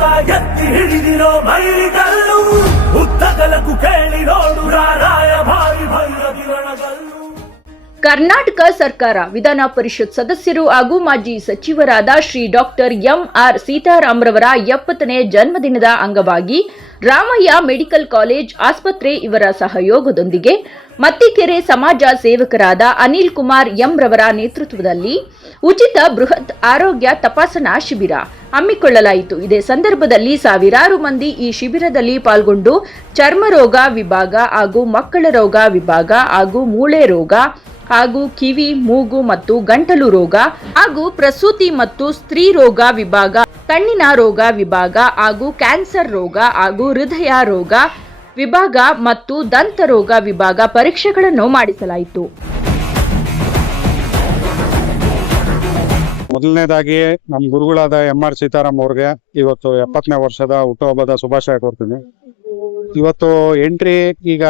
ಅಂತ ಎತ್ತಿ ಹಿಡಿದಿರೋ ಮೈಲಿಗಲ್ಲು ಉದ್ದಗಲಕ್ಕೂ ಕೇಳಿ ನೋಡು ರಾಯ ಭಾರಿ ಭೈರವಿ ರಣಗಲ್ಲು. ಕರ್ನಾಟಕ ಸರ್ಕಾರ ವಿಧಾನ ಪರಿಷತ್ ಸದಸ್ಯರು ಹಾಗೂ ಮಾಜಿ ಸಚಿವರಾದ ಶ್ರೀ ಡಾಕ್ಟರ್ ಎಂ.ಆರ್. ಸೀತಾರಾಮ್ರವರ 70ನೇ ಜನ್ಮದಿನದ ಅಂಗವಾಗಿ ರಾಮಯ್ಯ ಮೆಡಿಕಲ್ ಕಾಲೇಜ್ ಆಸ್ಪತ್ರೆ ಇವರ ಸಹಯೋಗದೊಂದಿಗೆ ಮತ್ತಿಕೆರೆ ಸಮಾಜ ಸೇವಕರಾದ ಅನಿಲ್ ಕುಮಾರ್ ಎಂರವರ ನೇತೃತ್ವದಲ್ಲಿ ಉಚಿತ ಬೃಹತ್ ಆರೋಗ್ಯ ತಪಾಸಣಾ ಶಿಬಿರ ಹಮ್ಮಿಕೊಳ್ಳಲಾಯಿತು. ಇದೇ ಸಂದರ್ಭದಲ್ಲಿ ಸಾವಿರಾರು ಮಂದಿ ಈ ಶಿಬಿರದಲ್ಲಿ ಪಾಲ್ಗೊಂಡು ಚರ್ಮ ರೋಗ ವಿಭಾಗ ಹಾಗೂ ಮಕ್ಕಳ ರೋಗ ವಿಭಾಗ ಹಾಗೂ ಮೂಳೆ ರೋಗ ಹಾಗೂ ಕಿವಿ, ಮೂಗು ಮತ್ತು ಗಂಟಲು ರೋಗ ಹಾಗೂ ಪ್ರಸೂತಿ ಮತ್ತು ಸ್ತ್ರೀ ರೋಗ ವಿಭಾಗ, ಕಣ್ಣಿನ ರೋಗ ವಿಭಾಗ ಹಾಗೂ ಕ್ಯಾನ್ಸರ್ ರೋಗ ಹಾಗೂ ಹೃದಯ ರೋಗ ವಿಭಾಗ ಮತ್ತು ದಂತ ರೋಗ ವಿಭಾಗ ಪರೀಕ್ಷೆಗಳನ್ನು ಮಾಡಿಸಲಾಯಿತು. ಮೊದಲನೇದಾಗಿ ನಮ್ಮ ಗುರುಗಳಾದ ಎಂ.ಆರ್. ಸೀತಾರಾಮ್ ಅವ್ರಿಗೆ ಇವತ್ತು 70ನೇ ವರ್ಷದ ಹುಟ್ಟುಹಬ್ಬದ ಶುಭಾಶಯ ಕೋರ್ತೀನಿ. ಇವತ್ತು ಎಂಟ್ರಿ ಈಗ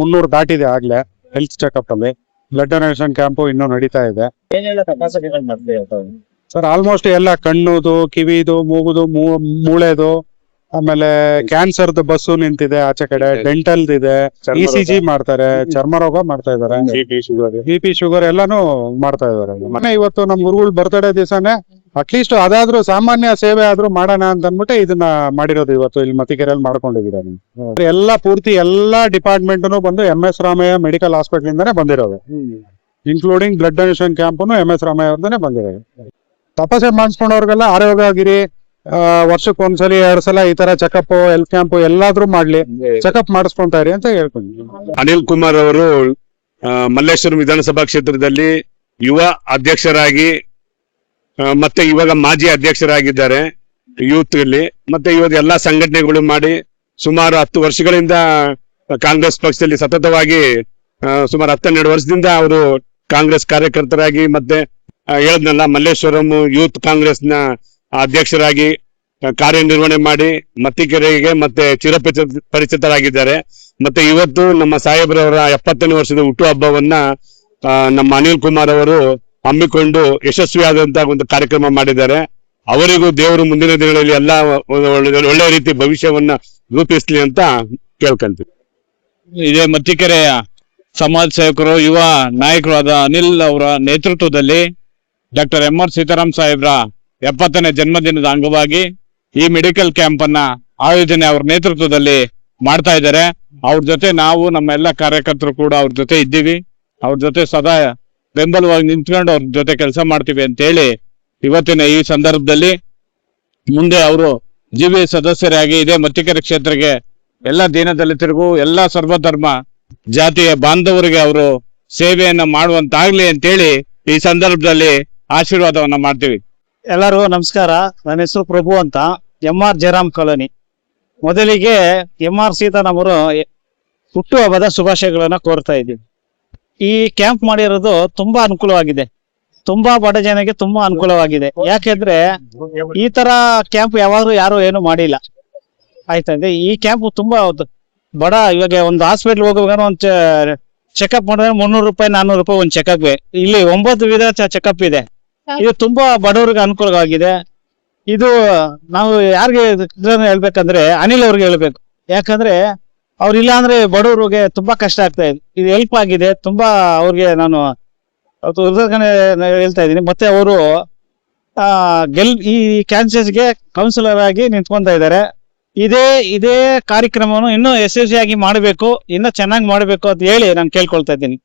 300 ದಾಟಿದೆ. ಆಗ್ಲೇ ಹೆಲ್ತ್ ಚೆಕಪ್ ಅಲ್ಲಿ ಬ್ಲಡ್ ಡೊನೇಷನ್ ಕ್ಯಾಂಪು ಇನ್ನೂ ನಡೀತಾ ಇದೆ ಸರ್. ಆಲ್ಮೋಸ್ಟ್ ಎಲ್ಲ ಕಣ್ಣುದು, ಕಿವಿದು, ಮೂಗುದು, ಮೂಳೆದು, ಆಮೇಲೆ ಕ್ಯಾನ್ಸರ್ದು ಬಸ್ಸು ನಿಂತಿದೆ ಆಚೆ ಕಡೆ, ಡೆಂಟಲ್ ಇದೆ, ECG ಮಾಡ್ತಾರೆ, ಚರ್ಮ ರೋಗ ಮಾಡ್ತಾ ಇದಾರೆ, BP ಶುಗರ್ ಎಲ್ಲಾನು ಮಾಡ್ತಾ ಇದಾರೆ. ಮೊನ್ನೆ ಇವತ್ತು ನಮ್ ಗುರುಗಳು ಬರ್ತಡೇ ದಿವಸನೇ ಅಟ್ಲೀಸ್ಟ್ ಅದಾದ್ರೂ ಸಾಮಾನ್ಯ ಸೇವೆ ಆದ್ರೂ ಮಾಡೋಣ ಅಂತ ಅಂದ್ಬಿಟ್ಟು ಇದನ್ನ ಮಾಡಿರೋದು. ಇವತ್ತು ಇಲ್ಲಿ ಮತ್ತಿಕೆರೆಯಲ್ಲಿ ಮಾಡ್ಕೊಂಡಿದ್ದೀರಾ ಎಲ್ಲ ಪೂರ್ತಿ ಎಲ್ಲಾ ಡಿಪಾರ್ಟ್ಮೆಂಟ್ನು ಬಂದು MS ರಾಮಯ್ಯ ಮೆಡಿಕಲ್ ಹಾಸ್ಪಿಟಲ್ ಇಂದಾನೆ ಬಂದಿರೋದು, including blood donation camp MS Ramaiah ಅವ್ರದೇ ಬಂದಿರೋದು. ತಪಾಸಣೆ ಮಾಡಿಸ್ಕೊಂಡವ್ರಿಗೆಲ್ಲ ಆರೋಗ್ಯಗಿರಿ ವರ್ಷಕ್ಕೆ ಒಂದ್ಸಲಿ 2 ಸಲ ಈ ತರ ಚೆಕಪ್, ಹೆಲ್ತ್ ಕ್ಯಾಂಪ್ ಎಲ್ಲಾದ್ರೂ ಮಾಡ್ಲಿ, ಚೆಕಪ್ ಮಾಡಿಸ್ಕೊಂತಾ ಇರಿ ಅಂತ ಹೇಳ್ಕೊಂಡು. ಅನಿಲ್ ಕುಮಾರ್ ಅವರು ಮಲ್ಲೇಶ್ವರಂ ವಿಧಾನಸಭಾ ಕ್ಷೇತ್ರದಲ್ಲಿ ಯುವ ಅಧ್ಯಕ್ಷರಾಗಿ ಮತ್ತೆ ಇವಾಗ ಮಾಜಿ ಅಧ್ಯಕ್ಷರಾಗಿದ್ದಾರೆ ಯೂತ್ ಅಲ್ಲಿ. ಮತ್ತೆ ಇವತ್ತು ಎಲ್ಲಾ ಸಂಘಟನೆಗಳು ಮಾಡಿ ಸುಮಾರು 10 ವರ್ಷಗಳಿಂದ ಕಾಂಗ್ರೆಸ್ ಪಕ್ಷದಲ್ಲಿ ಸತತವಾಗಿ ಸುಮಾರು 10-12 ವರ್ಷದಿಂದ ಅವರು ಕಾಂಗ್ರೆಸ್ ಕಾರ್ಯಕರ್ತರಾಗಿ ಮತ್ತೆ ಹೇಳದ್ನಲ್ಲ ಮಲ್ಲೇಶ್ವರಂ ಯೂತ್ ಕಾಂಗ್ರೆಸ್ ನ ಅಧ್ಯಕ್ಷರಾಗಿ ಕಾರ್ಯನಿರ್ವಹಣೆ ಮಾಡಿ ಮತ್ತಿಕೆರೆಗೆ ಮತ್ತೆ ಚಿರಪರಿಚಿತರಾಗಿದ್ದಾರೆ. ಮತ್ತೆ ಇವತ್ತು ನಮ್ಮ ಸಾಹೇಬ್ರವರ 70ನೇ ವರ್ಷದ ಹುಟ್ಟುಹಬ್ಬವನ್ನ ನಮ್ಮ ಅನಿಲ್ ಕುಮಾರ್ ಅವರು ಹಮ್ಮಿಕೊಂಡು ಯಶಸ್ವಿಯಾದಂತಹ ಒಂದು ಕಾರ್ಯಕ್ರಮ ಮಾಡಿದ್ದಾರೆ. ಅವರಿಗೂ ದೇವರು ಮುಂದಿನ ದಿನಗಳಲ್ಲಿ ಎಲ್ಲಾ ಒಳ್ಳೆ ರೀತಿ ಭವಿಷ್ಯವನ್ನ ರೂಪಿಸ್ಲಿ ಅಂತ ಕೇಳ್ಕೊಂತೀವಿ. ಇದೇ ಮತ್ತಿಕೆರೆಯ ಸಮಾಜ ಸೇವಕರು, ಯುವ ನಾಯಕರು ಆದ ಅನಿಲ್ ಅವರ ನೇತೃತ್ವದಲ್ಲಿ ಡಾಕ್ಟರ್ ಎಂ.ಆರ್. ಸೀತಾರಾಮ್ ಸಾಹೇಬ್ರ 70ನೇ ಜನ್ಮದಿನದ ಅಂಗವಾಗಿ ಈ ಮೆಡಿಕಲ್ ಕ್ಯಾಂಪ್ ಅನ್ನ ಆಯೋಜನೆ ಅವ್ರ ನೇತೃತ್ವದಲ್ಲಿ ಮಾಡ್ತಾ ಇದ್ದಾರೆ. ಅವ್ರ ಜೊತೆ ನಾವು ನಮ್ಮ ಎಲ್ಲ ಕಾರ್ಯಕರ್ತರು ಕೂಡ ಅವ್ರ ಜೊತೆ ಇದ್ದೀವಿ. ಅವ್ರ ಜೊತೆ ಸದಾ ಬೆಂಬಲವಾಗಿ ನಿಂತ್ಕೊಂಡು ಅವ್ರ ಜೊತೆ ಕೆಲಸ ಮಾಡ್ತೀವಿ ಅಂತ ಹೇಳಿ ಇವತ್ತಿನ ಈ ಸಂದರ್ಭದಲ್ಲಿ ಮುಂದೆ ಅವರು ಜಿವಿ ಸದಸ್ಯರಾಗಿ ಇದೇ ಮತ್ತಿಕೆರೆ ಕ್ಷೇತ್ರಕ್ಕೆ ಎಲ್ಲ ದೀನದಲಿತರಿಗೂ ಎಲ್ಲ ಸರ್ವಧರ್ಮ ಜಾತಿಯ ಬಾಂಧವರಿಗೆ ಅವರು ಸೇವೆಯನ್ನ ಮಾಡುವಂತಾಗ್ಲಿ ಅಂತೇಳಿ ಈ ಸಂದರ್ಭದಲ್ಲಿ ಆಶೀರ್ವಾದವನ್ನ ಮಾಡ್ತೀವಿ. ಎಲ್ಲರೂ ನಮಸ್ಕಾರ. ನನ್ನ ಹೆಸರು ಪ್ರಭು ಅಂತ, ಎಂ.ಆರ್. ಜಯರಾಮ್ ಕಾಲೋನಿ. ಮೊದಲಿಗೆ ಎಂ.ಆರ್. ಸೀತಾರಾಮ್ ಅವರು ಹುಟ್ಟುಹಬ್ಬದ ಶುಭಾಶಯಗಳನ್ನ ಕೋರ್ತಾ ಇದ್ದೀವಿ. ಈ ಕ್ಯಾಂಪ್ ಮಾಡಿರೋದು ತುಂಬಾ ಅನುಕೂಲವಾಗಿದೆ, ತುಂಬಾ ಬಡ ಜನಕ್ಕೆ ತುಂಬಾ ಅನುಕೂಲವಾಗಿದೆ. ಯಾಕೆಂದ್ರೆ ಈ ತರ ಕ್ಯಾಂಪ್ ಯಾವಾಗ್ಲೂ ಯಾರು ಏನು ಮಾಡಿಲ್ಲ. ಆಯ್ತಾ, ಈ ಕ್ಯಾಂಪ್ ತುಂಬಾ ಬಡ. ಇವಾಗ ಒಂದು ಹಾಸ್ಪಿಟ್ಲ್ ಹೋಗುವಾಗ ಒಂದು ಚೆಕಪ್ ಮಾಡಿದ್ರೆ 300 ರೂಪಾಯಿ 400 ರೂಪಾಯಿ ಒಂದು ಚೆಕಪ್. ಇಲ್ಲಿ 9 ವಿಧ ಚೆಕಪ್ ಇದೆ. ಇದು ತುಂಬಾ ಬಡವರಿಗೆ ಅನುಕೂಲವಾಗಿದೆ. ಇದು ನಾವು ಯಾರಿಗೆ ಹೇಳ್ಬೇಕಂದ್ರೆ ಅನಿಲ್ ಅವ್ರಿಗೆ ಹೇಳ್ಬೇಕು. ಯಾಕಂದ್ರೆ ಅವ್ರಿಲ್ಲ ಅಂದ್ರೆ ಬಡವರಿಗೆ ತುಂಬಾ ಕಷ್ಟ ಆಗ್ತಾ ಇದೆ. ಇದು ಹೆಲ್ಪ್ ಆಗಿದೆ ತುಂಬಾ ಅವ್ರಿಗೆ. ನಾನು ಹೇಳ್ತಾ ಇದ್ದೀನಿ. ಮತ್ತೆ ಅವರು ಈ ಕ್ಯಾನ್ಸರ್ಸ್ಗೆ ಕೌನ್ಸಿಲರ್ ಆಗಿ ನಿಂತ್ಕೊಂತ ಇದ್ದಾರೆ. ಇದೇ ಕಾರ್ಯಕ್ರಮವನ್ನು ಇನ್ನೂ ಯಶಸ್ವಿಯಾಗಿ ಮಾಡಬೇಕು, ಇನ್ನೂ ಚೆನ್ನಾಗಿ ಮಾಡಬೇಕು ಅಂತ ಹೇಳಿ ನಾನು ಕೇಳ್ಕೊಳ್ತಾ ಇದ್ದೀನಿ.